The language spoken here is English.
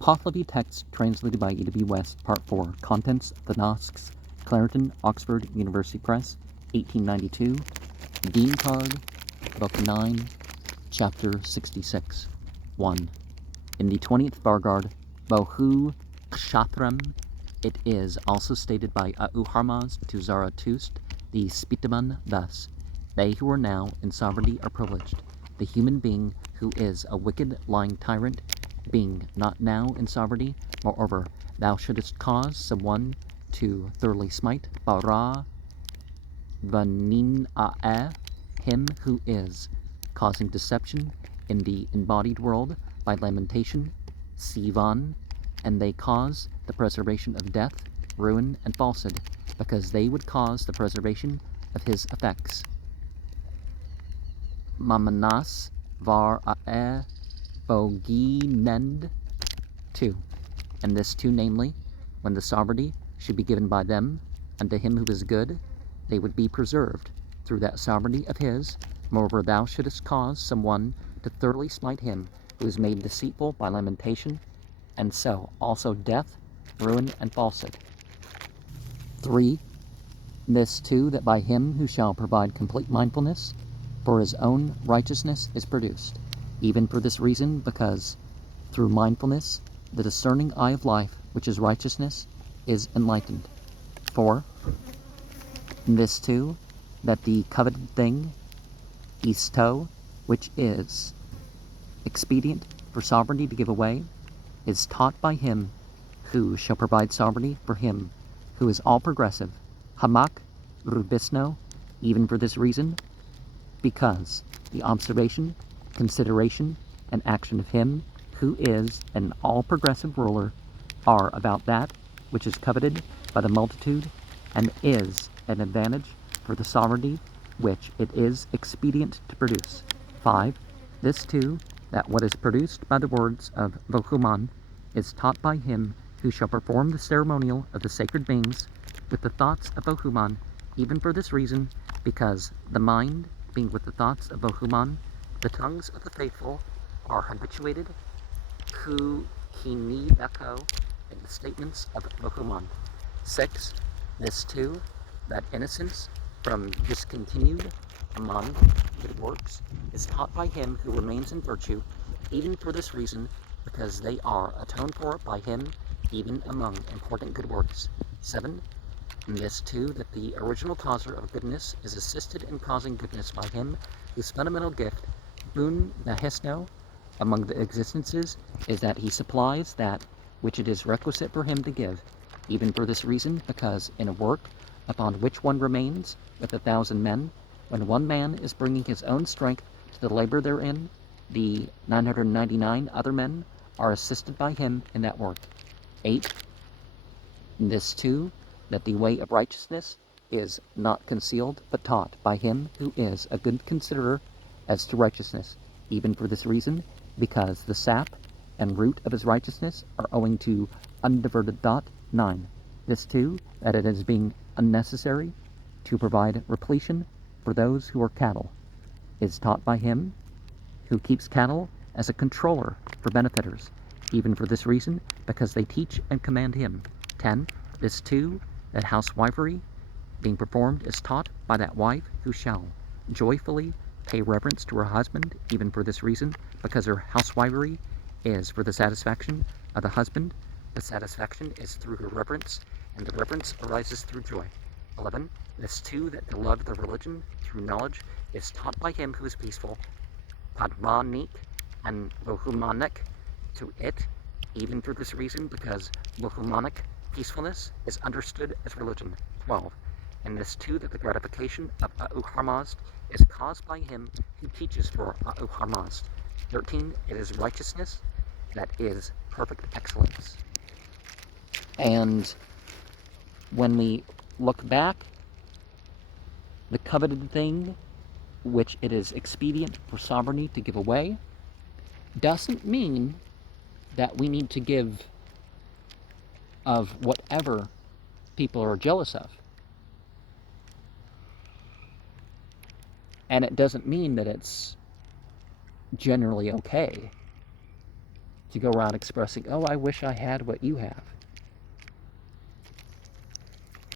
Pahlavi text translated by E.W. West, Part 4. Contents of the Nasks, Clarendon, Oxford University Press, 1892. Dinkard, Book 9, Chapter 66. 1. In the 20th Bargard, Bohu Kshatram, it is also stated by Harmaz to Zarathustra, the Spitaman, thus: They who are now in sovereignty are privileged. The human being who is a wicked, lying tyrant, being not now in sovereignty, moreover, thou shouldest cause someone to thoroughly smite Bara Vanina'eh, him who is, causing deception in the embodied world by lamentation, Sivan, and they cause the preservation of death, ruin, and falsehood, because they would cause the preservation of his effects. Mamanas var ae boginend 2. And this too, namely, when the sovereignty should be given by them unto him who is good, they would be preserved through that sovereignty of his. Moreover, thou shouldest cause some one to thoroughly smite him who is made deceitful by lamentation, and so also death, ruin, and falsehood. 3. This too, that by him who shall provide complete mindfulness, for his own righteousness is produced, even for this reason, because through mindfulness the discerning eye of life, which is righteousness, is enlightened. 4. This too, that the coveted thing, isto, which is expedient for sovereignty to give away, is taught by him who shall provide sovereignty for him who is all progressive, hamak rubisno, even for this reason, because the observation, consideration, and action of him who is an all-progressive ruler are about that which is coveted by the multitude, and is an advantage for the sovereignty which it is expedient to produce. 5. This too, that what is produced by the words of Vohuman is taught by him who shall perform the ceremonial of the sacred beings with the thoughts of Vohuman, even for this reason, because the mind being with the thoughts of Vohuman, the tongues of the faithful are habituated who he need echo in the statements of Vohuman. 6. This too, that innocence from discontinued among good works is taught by him who remains in virtue, even for this reason, because they are atoned for by him even among important good works. 7. And this too, that the original causer of goodness is assisted in causing goodness by him whose fundamental gift, bun nahisno, among the existences, is that he supplies that which it is requisite for him to give, even for this reason, because in a work upon which one remains with 1,000 men, when one man is bringing his own strength to the labor therein, the 999 other men are assisted by him in that work. 8. This too, that the way of righteousness is not concealed, but taught by him who is a good considerer as to righteousness, even for this reason, because the sap and root of his righteousness are owing to undiverted thought. 9. This too, that it is being unnecessary to provide repletion for those who are cattle, is taught by him who keeps cattle as a controller for benefiters, even for this reason, because they teach and command him. 10. This too, that housewifery being performed is taught by that wife who shall joyfully pay reverence to her husband, even for this reason, because her housewifery is for the satisfaction of the husband. The satisfaction is through her reverence, and the reverence arises through joy. 11. This too, that the love of the religion through knowledge is taught by him who is peaceful, Padmanik and Vohumanik, to it, even for this reason, because Vohumanic peacefulness is understood as religion. 12. And this too, that the gratification of Harmaz is caused by him who teaches for Harmaz. 13. It is righteousness that is perfect excellence. And when we look back, the coveted thing which it is expedient for sovereignty to give away doesn't mean that we need to give of whatever people are jealous of. And it doesn't mean that it's generally okay. to go around expressing, oh, I wish I had what you have.